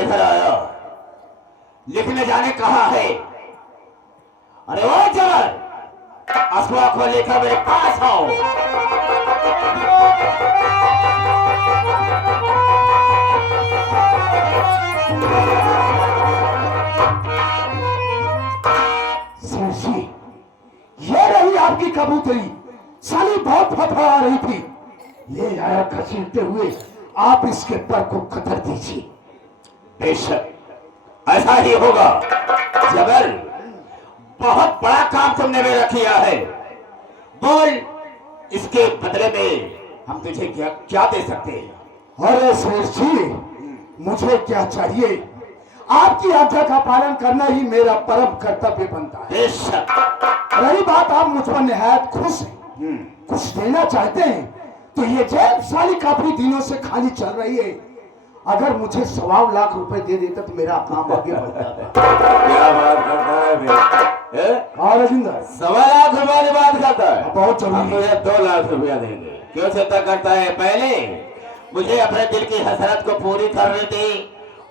लेकर आया, लिखने जाने कहा है। अरे ओ जवान, अफवाह को लेकर मेरे पास आओ। सरसी, ये रही आपकी कबूतरी। साली बहुत फफड़ा रही थी, ले आया घसीटते हुए। आप इसके पर को कतर दीजिए। बेशक ऐसा ही होगा। जबर, बहुत बड़ा काम तुमने मेरा किया है। बोल, इसके बदले में हम तुझे क्या क्या दे सकते हैं? अरे शेर जी, मुझे क्या चाहिए? आपकी आज्ञा का पालन करना ही मेरा परम कर्तव्य बनता है। बेशक। रही बात, आप मुझ पर निहायत खुश हैं, कुछ देना चाहते हैं, तो ये जेब साली काफी दिनों से खाली चल रही है। अगर मुझे 1.25 लाख रुपए दे देता तो मेरा काम आगे बढ़ जाता। क्या बात करता है फिर? हाँ राजिंदर, 1.25 लाख रुपया की बात करता है। बहुत जरूरी हम तुझे 2 लाख रुपया देंगे। क्यों चिंता करता है? पहले मुझे अपने दिल की हसरत को पूरी करने दे,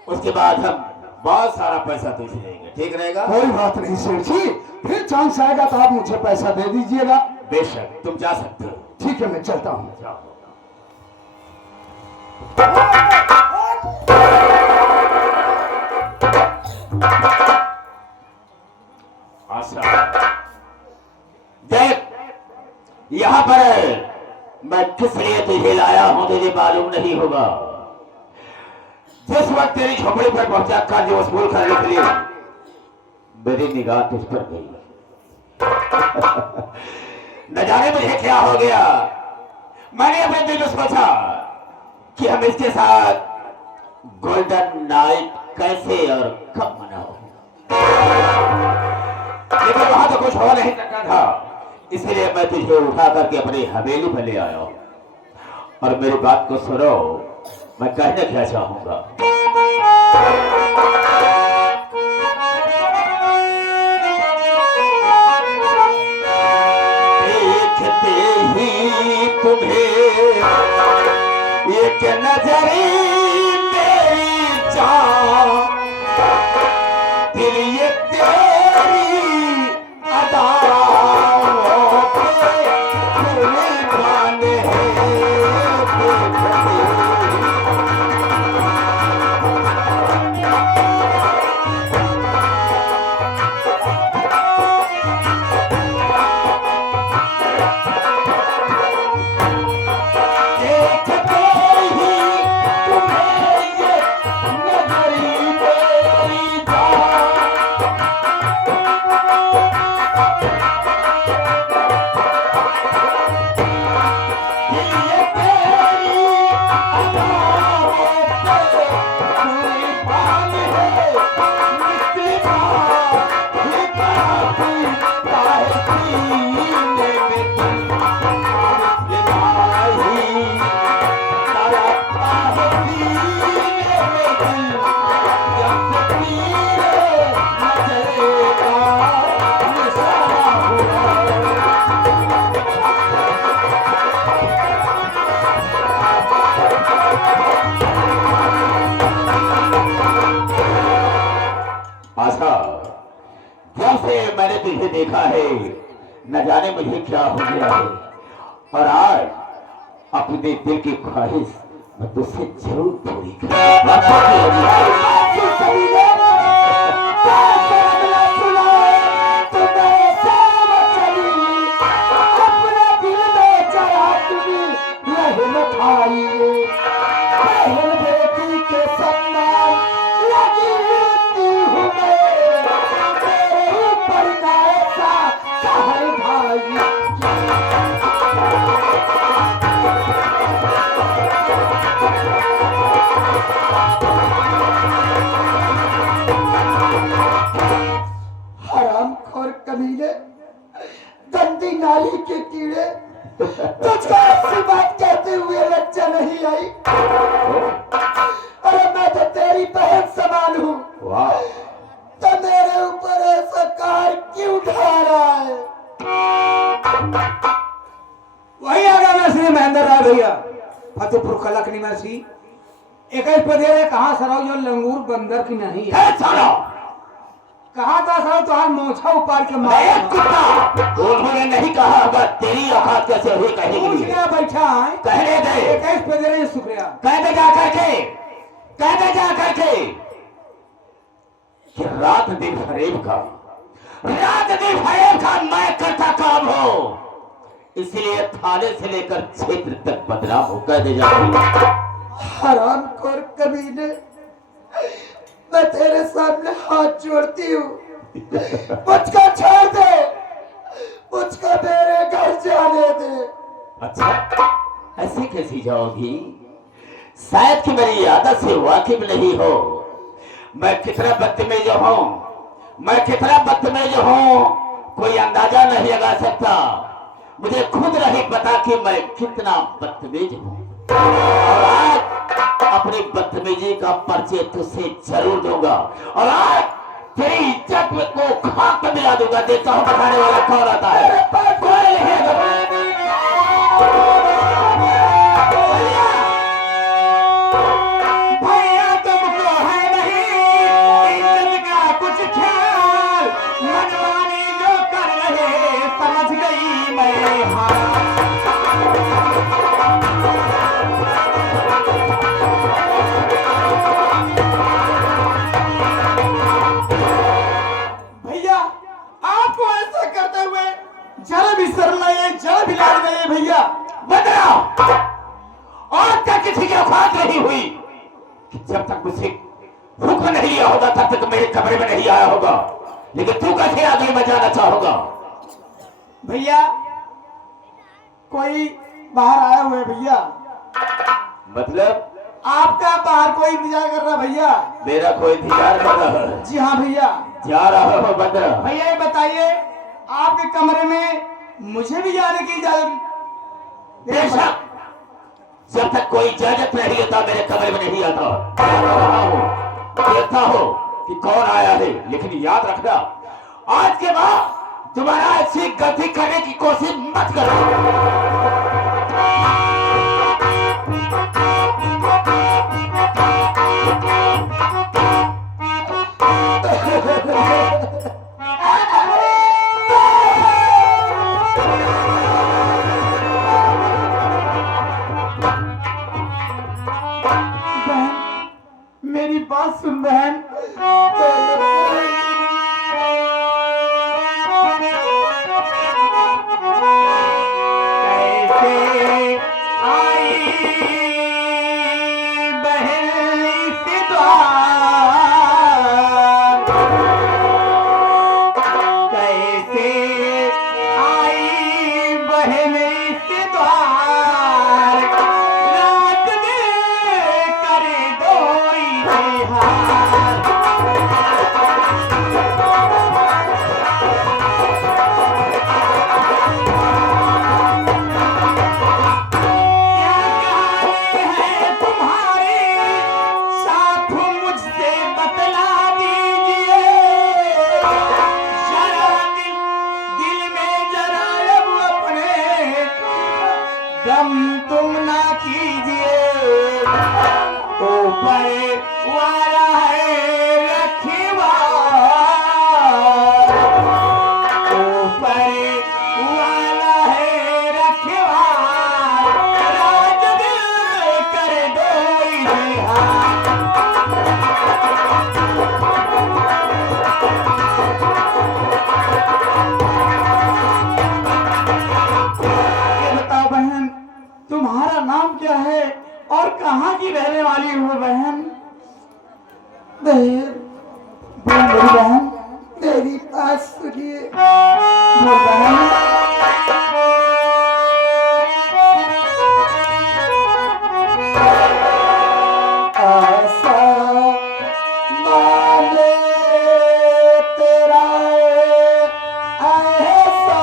उसके बाद हम बहुत सारा पैसा तुझे देंगे। ठीक रहेगा? कोई बात नहीं शेर जी, फिर चांस आएगा तो आप मुझे पैसा दे दीजिएगा। बेशक, तुम जा सकते हो। ठीक है, मैं चलता हूँ। आशा, देख, यहाँ पर मैं किस लिए तुझे लाया हूँ तुझे मालूम नहीं होगा। जिस वक्त तेरी झोपड़ी पर पहुंचा कर जो वसूल करने के लिए मेरी निगाह तुझ पर गई, न जाने मुझे क्या हो गया। मैंने अपने दिल में सोचा कि हम इसके साथ गोल्डन नाइट कैसे और कब मनाओ, लेकिन वहां तो कुछ हो नहीं सकता था। इसलिए मैं तुझे उठा करके अपनी हवेली पर ले आया। और मेरी बात को सुनो, मैं कहना क्या चाहूंगा। देखते ही तुम्हें एक नजरी मेरी जान, दिल ये तेरी अदाओं पे कुर्बान है। आशा, जब से मैंने तुझे देखा है न जाने मुझे क्या हो गया है। और आज अपने दिल की ख्वाहिश मैं तुझसे जरूर पूरी हरामखोर कमीने, गंदी नाली के कीड़े, तुझको ऐसी बात कहते हुए लज्जा नहीं आई? अरे मैं तो तेरी बहन समान हूँ, तो मेरे ऊपर ऐसा कार क्यों ढा रहा है? वही आ गया मैं श्री महेंद्र राय भैया, फतेहपुर कलकनी में सी। इक्कीस पदेरे कहाँ सराव जो लंगूर बंदर की नहीं है। है साला कहा था सराव तो हाल मोछा उपार के मार मैं कुत्ता उन्होंने नहीं कहा होगा तेरी औकात कैसे हुई पूछ कहेगी गया बैठा है कहने दे इक्कीस पदेरे शुक्रिया कह दे जा करके कह दे जा करके कि रात दिन फरेब का मैं करता काम हो इसलिए थाने से लेकर क्षेत्र तक बदनाम हो कह दे जा हराम खोर कमीने मैं तेरे सामने हाथ जोड़ती हूँ मुझको छोड़ दे मुझको मेरे घर जाने दे। अच्छा ऐसे कैसी जाओगी शायद कि मेरी आदत से वाकिफ नहीं हो मैं कितना बदतमीज हूँ मैं कितना बदतमीज हूँ कोई अंदाजा नहीं लगा सकता मुझे खुद नहीं पता कि मैं कितना बदतमीज हूँ और आज अपनी बदतमीजी का परिचय तुझसे जरूर दूंगा और आज तेरी इज्जत को खाक में मिला दूंगा देखता हूँ बताने वाला कौन आता है कोई नहीं भैया तुमको है नहीं इज्जत का कुछ ख्याल मनमानी जो कर रहे समझ गई मैं हाल भैया आपको ऐसा करते हुए जरा भी शर्म नहीं है जरा भी लाज नहीं है भैया बदला और क्या किसी की औकात नहीं हुई कि जब तक मुझसे हुक्म नहीं लिया होगा तब तक मेरे कमरे में नहीं आया होगा लेकिन तू कैसे आगे में जाना चाहोगा भैया कोई बाहर आया हुआ है भैया मतलब आपका बाहर कोई इंतजार कर रहा है भैया मेरा कोई इंतजार कर रहा है जी हाँ भैया जा रहा हो बंदरा भैया ये बताइए आपके कमरे में मुझे भी जाने की इजाजत बेशक जब तक कोई इजाजत नहीं होता मेरे कमरे में नहीं आता रहा हूं देखता हो कि कौन आया है लेकिन याद रखना आज के बाद तुम्हारा ऐसी गलती करने की कोशिश मत करो मेरी बात सुन बहन कैसे आई बहन से द्वार कैसे आई बहन से द्वार रात में करे दोई हार तुम ना कीजिए ऊपर वाला है रखवार ऊपर वाला है रखवार राज दिल कर दो ये बताओ बहन तुम्हारा नाम क्या है और कहाँ की रहने वाली हो बहन मेरी बहन मेरी बात सुनिए बहन ऐसा माने तेरा ऐसा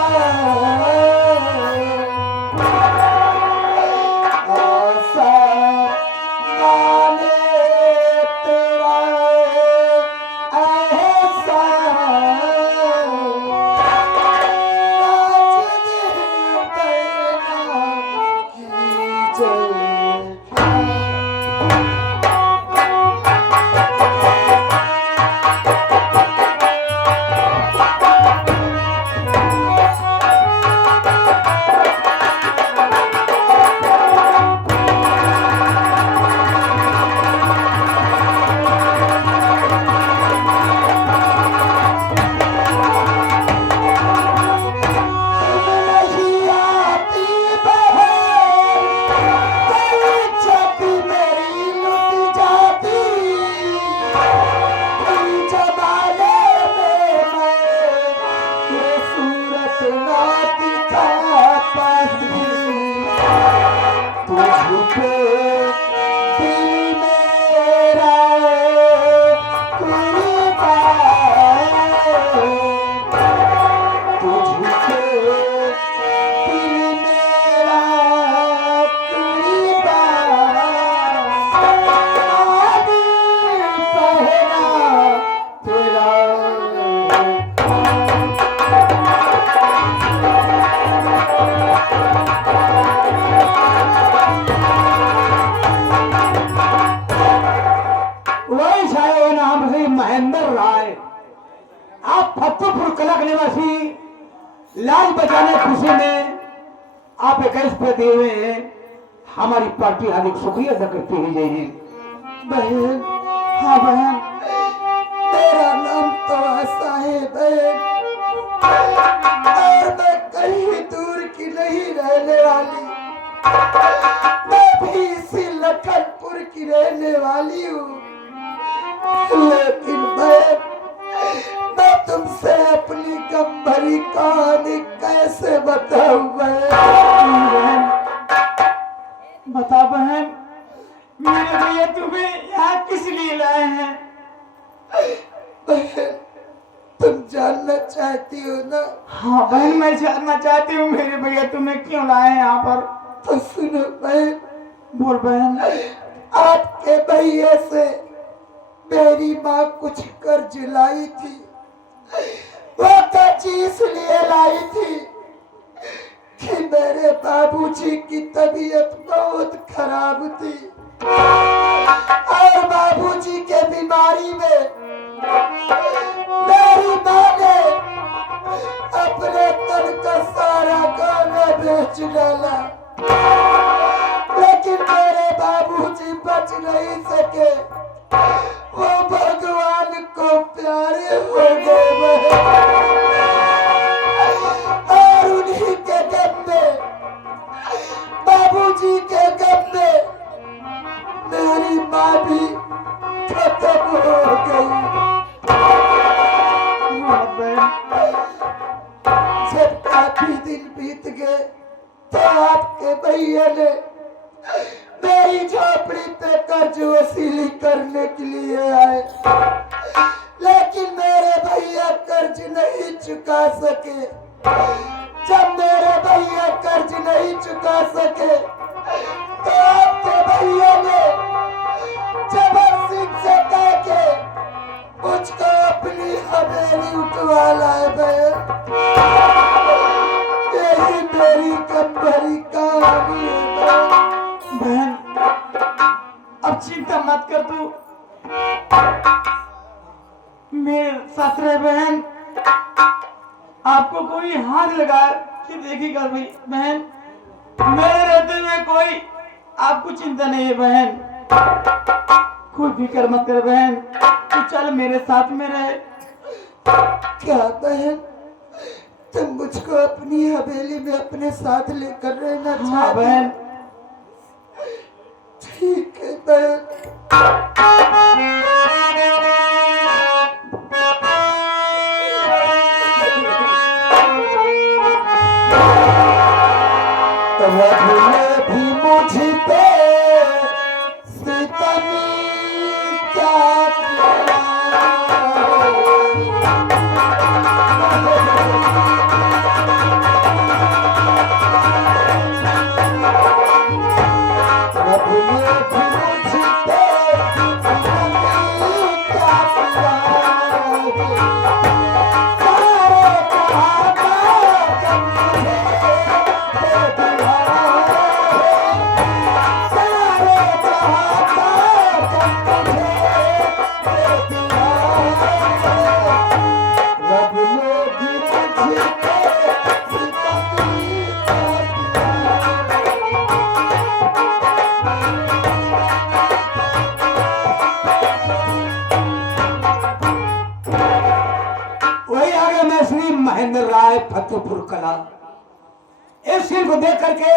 निवासी लाल बचाने खुशी में आप 21 पे दिए हुए हैं। हमारी पार्टी हार्दिक शुक्रिया अदा करती हुई जय हिंद। बहन, हाँ बहन, मेरा नाम तो आशा है बहन, और मैं कहीं दूर की नहीं रहने वाली, मैं भी इसी लखनपुर की रहने वाली हूँ। लेकिन बहन, मैं तुमसे अपनी गम भरी कहानी कैसे बताऊं बहन? बता बहन, मेरे भैया तुम्हें यहाँ किस लिए लाए हैं? बहन, तुम जानना चाहती हो ना? हाँ बहन, मैं जानना चाहती हूँ मेरे भैया तुम्हें क्यों लाए हैं यहाँ पर। तो सुनो बहन, बोल बहन। आपके भैया से मेरी माँ कुछ कर्ज लाई थी। वो कर्ज इसलिए लाई थी कि मेरे बाबूजी की तबीयत बहुत खराब थी, और बाबूजी के बीमारी में मेरी माँ ने अपने तन का सारा गहना बेच डाला, लेकिन मेरे बाबूजी बच नहीं सके। वो भगवान को प्यारे हो गए और उन्हीं के गम में, बाबूजी के गम में मेरी माँ भी खत्म हो गई। जब काफी दिन बीत गए तो आपके भैया ने मेरी झोपड़ी पे कर्ज वसूली करने के लिए आए, लेकिन मेरे भैया कर्ज नहीं चुका सके। जब मेरे भैया कर्ज नहीं चुका सके तो आपके भैया ने जबरदस्ती से कह के मुझको अपनी हवेली उठवा लाए बहन। यही मेरी कमभरी कहानी है बहन, अब चिंता मत कर, तू मेरे साथ रहे बहन। आपको कोई हाथ लगा कि देखेगा भी बहन, मेरे रहते हुए कोई आपको चिंता नहीं है बहन। कोई फिक्र मत कर बहन, तू चल मेरे साथ में रहे। क्या बहन, तुम मुझको अपनी हवेली में अपने साथ लेकर रहना हाँ चाहती? बहन। ठीक है बहन। रब ने भी मुझ पे सितम क्या किया, रब ने भी मुझ पे सितम क्या किया, सारे कहाना कब मुझे दे दिया, सारे कहाना कब मुझे दे दिया, रब ने भी मुझ पे सितम क्या वही आगे मैं श्री महेंद्र राय फतेहपुर कला इस सीन को देख करके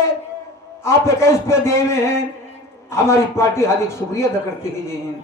आप 21 पे दिए हुए हैं। हमारी पार्टी हार्दिक शुक्रिया अदा करती है जय हिंद।